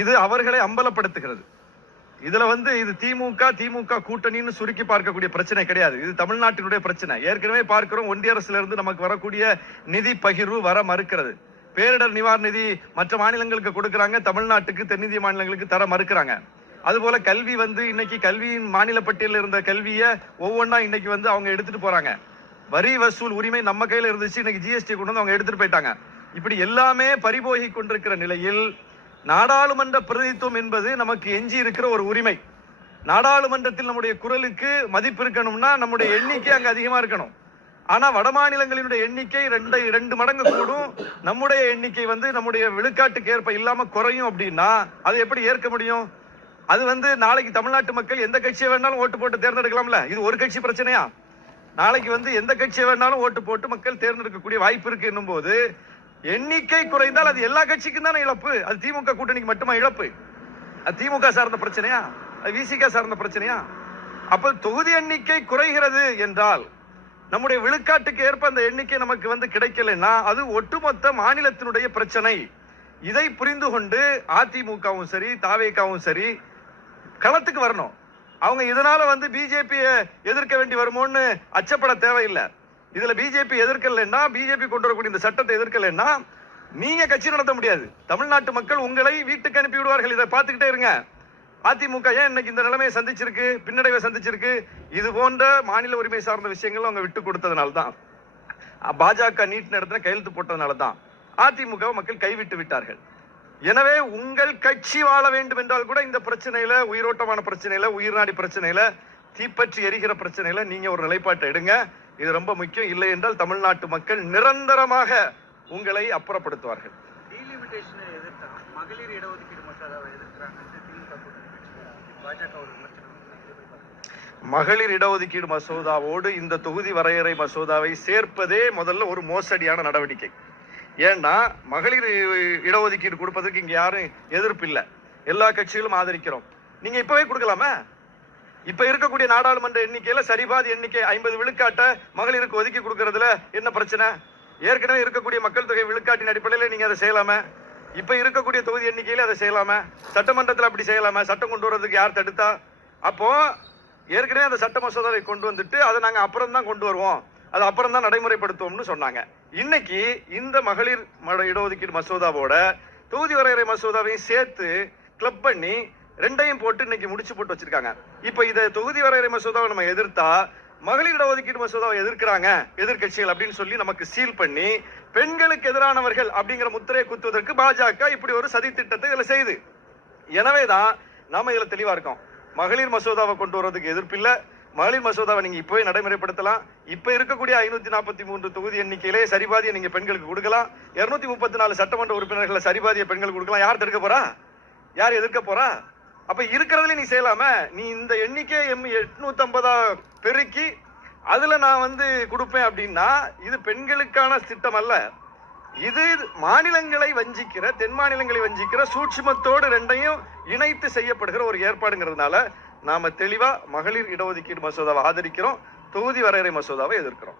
இது அவர்களை அம்பலப்படுத்துகிறது. இதுல இது திமுக கூட்டணின்னு சுருக்கி பார்க்கக்கூடிய பிரச்சனை கிடையாது. இது தமிழ்நாட்டினுடைய பிரச்சனை. ஏற்கனவே பார்க்கிறோம், ஒன்றிய அரசுல இருந்து நமக்கு வரக்கூடிய நிதி பகிர்வு வர மறுக்கிறது. பேரிடர் நிவாரண நிதி மற்ற மாநிலங்களுக்கு கொடுக்கறாங்க, தமிழ்நாட்டுக்கு தென்னிந்திய மாநிலங்களுக்கு தர மறுக்கிறாங்க. அதுபோல கல்வி இன்னைக்கு கல்வியின் மாநில பட்டியலில் இருந்த கல்வியை ஒவ்வொன்றா இன்னைக்கு அவங்க எடுத்துட்டு போறாங்க. வரி வசூல் உரிமை நம்ம கையில இருந்துச்சு, இன்னைக்கு ஜிஎஸ்டி கொண்டு வந்து அவங்க எடுத்துட்டு போயிட்டாங்க. இப்படி எல்லாமே பறிபோகி கொண்டிருக்கிற நிலையில் நாடாளுமன்ற பிரதிநிதித்துவம் என்பது நமக்கு எஞ்சி இருக்கிற ஒரு உரிமை. நாடாளுமன்றத்தில் நம்முடைய குரலுக்கு மதிப்பு இருக்கணும்னா நம்முடைய எண்ணிக்கை அங்க அதிகமா இருக்கணும். ஆனா வட மாநிலங்களினுடைய எண்ணிக்கை 2 மடங்கு கூடும், நம்முடைய எண்ணிக்கை நம்முடைய விழுக்காட்டுக்கு ஏற்ப இல்லாம குறையும். அப்படின்னா அதை எப்படி ஏற்க முடியும்? அது நாளைக்கு தமிழ்நாட்டு மக்கள் எந்த கட்சியை வேணாலும் ஓட்டு போட்டு தேர்ந்தெடுக்கலாம்ல. இது ஒரு கட்சி பிரச்சனையா? நாளைக்கு எந்த கட்சியை வேணாலும் ஓட்டு போட்டு மக்கள் தேர்ந்தெடுக்கக்கூடிய வாய்ப்பு இருக்கு என்னும் போது எண்ணிக்கை குறைந்தால் அது எல்லா கட்சிக்கும் தானே இழப்பு. அது திமுக கூட்டணிக்கு மட்டுமா இழப்பு? அது திமுக சார்ந்த பிரச்சனையா? அது விசிக சார்ந்த பிரச்சனையா? அப்ப தொகுதி எண்ணிக்கை குறைகிறது என்றால் நம்முடைய விழுக்காட்டுக்கு ஏற்ப அந்த எண்ணிக்கை நமக்கு கிடைக்கலன்னா அது ஒட்டுமொத்த மாநிலத்தினுடைய பிரச்சனை. இதை புரிந்து கொண்டு அதிமுகவும் சரி தாவேகாவும் சரி களத்துக்கு வரணும். அவங்க இதனால பிஜேபியை எதிர்க்க வேண்டி வருமோன்னு அச்சப்பட தேவையில்லை. இதுல பிஜேபி எதிர்க்கலன்னா, பிஜேபி கொண்டு வரக்கூடிய இந்த சட்டத்தை எதிர்க்கலன்னா நீங்க கட்சி நடத்த முடியாது. தமிழ்நாட்டு மக்கள் உங்களை வீட்டுக்கு அனுப்பி விடுவார்கள். இதை பார்த்துக்கிட்டே இருங்க. அதிமுக ஏன் இன்னைக்கு இந்த நிலைமையை சந்திச்சிருக்கு, பின்னடைவை சந்திச்சிருக்கு? இது போன்ற மாநில உரிமை சார்ந்த விஷயங்கள் அவங்க விட்டு கொடுத்ததுனால்தான், பாஜக நீட் நடத்தின கையெழுத்து போட்டதுனாலதான் அதிமுக மக்கள் கைவிட்டு விட்டார்கள். எனவே உங்கள் கட்சி வாழ வேண்டும் என்றால் கூட இந்த பிரச்சனையில, உயிரோட்டமான பிரச்சனையில, உயிர்நாடி பிரச்சனையில, தீப்பற்றி எரிகிற பிரச்சனையில நீங்க ஒரு நிலைப்பாட்டை எடுங்க. இது ரொம்ப முக்கியம். இல்லை என்றால் தமிழ்நாட்டு மக்கள் நிரந்தரமாக உங்களை அப்புறப்படுத்துவார்கள். மகளிர் இடஒதுக்கீடு மசோதாவை எதிர்க்கிறாங்க. மகளிர் இடஒதுக்கீடு மசோதாவோடு இந்த தொகுதி வரையறை மசோதாவை சேர்ப்பதே முதல்ல ஒரு மோசடியான நடவடிக்கை. ஏன்னா மகளிர் இடஒதுக்கீடு கொடுப்பதற்கு இங்க யாரும் எதிர்ப்பு இல்லை, எல்லா கட்சிகளும் ஆதரிக்கிறோம். நீங்க இப்பவே கொடுக்கலாமா? இப்ப இருக்கக்கூடிய நாடாளுமன்ற எண்ணிக்கையில சரிபாதி எண்ணிக்கை 50 விழுக்காட்ட மகளிருக்கு ஒதுக்கி கொடுக்கறதுல என்ன பிரச்சனை? ஏற்கனவே இருக்கக்கூடிய மக்கள் தொகை விழுக்காட்டின் அடிப்படையில நீங்க அதை செய்யலாமா? இப்ப இருக்கக்கூடிய தொகுதி எண்ணிக்கையில அதை செய்யலாமா? சட்டமன்றத்தில் அப்படி செய்யலாமா? சட்டம் கொண்டு வரதுக்கு யார் தடுத்தா? அப்போ ஏற்கனவே அந்த சட்ட மசோதாவை கொண்டு வந்துட்டு அதை நாங்க அப்புறம் தான் கொண்டு வருவோம், அது அப்புறம் தான் நடைமுறைப்படுத்துவோம்னு சொன்னாங்க. இன்னைக்கு இந்த மகளிர் இடஒதுக்கீடு மசோதாவோட தொகுதி வரையறை மசோதாவையும் சேர்த்து கிளப் பண்ணி ரெண்டையும் போட்டு இன்னைக்கு முடிச்சு போட்டு வச்சிருக்காங்க. இப்ப இத தொகுதி வரையறை மசோதாவை நம்ம எதிர்த்தா மகளிர் இடஒதுக்கீடு மசோதாவை எதிர்க்கிறாங்க எதிர்கட்சிகள் அப்படின்னு சொல்லி நமக்கு சீல் பண்ணி பெண்களுக்கு எதிரானவர்கள் அப்படிங்கிற முத்திரையை குத்துவதற்கு பாஜக இப்படி ஒரு சதி திட்டத்தை இதுல செய்யுது. எனவேதான் நாம இதுல தெளிவா இருக்கோம். மகளிர் மசோதாவை கொண்டு வரதுக்கு எதிர்ப்பு இல்ல. மகளிர் மசோதாவை நீங்க இப்பவே நடைமுறைப்படுத்தலாம். இப்ப இருக்கக்கூடிய 543 தொகுதி எண்ணிக்கையிலே சரிபாதியை நீங்க பெண்களுக்கு கொடுக்கலாம். 234 சட்டமன்ற உறுப்பினர்களை சரிபாதிய பெண்களுக்கு கொடுக்கலாம். யார் தடுக்க போறா? யார் எதிர்க்க போறா? அப்ப இருக்கிறதுல நீ செய்யலாம? நீ இந்த எண்ணிக்கை 850 பெருக்கி அதுல நான் கொடுப்பேன் அப்படின்னா இது பெண்களுக்கான திட்டம் அல்ல. இது மாநிலங்களை வஞ்சிக்கிற, தென் மாநிலங்களை வஞ்சிக்கிற சூட்சுமத்தோடு ரெண்டையும் இணைத்து செய்யப்படுகிற ஒரு ஏற்பாடுங்கிறதுனால நாம தெளிவா மகளிர் இடஒதுக்கீடு மசோதாவை ஆதரிக்கிறோம், தொகுதி வரையறை மசோதாவை எதிர்க்கிறோம்.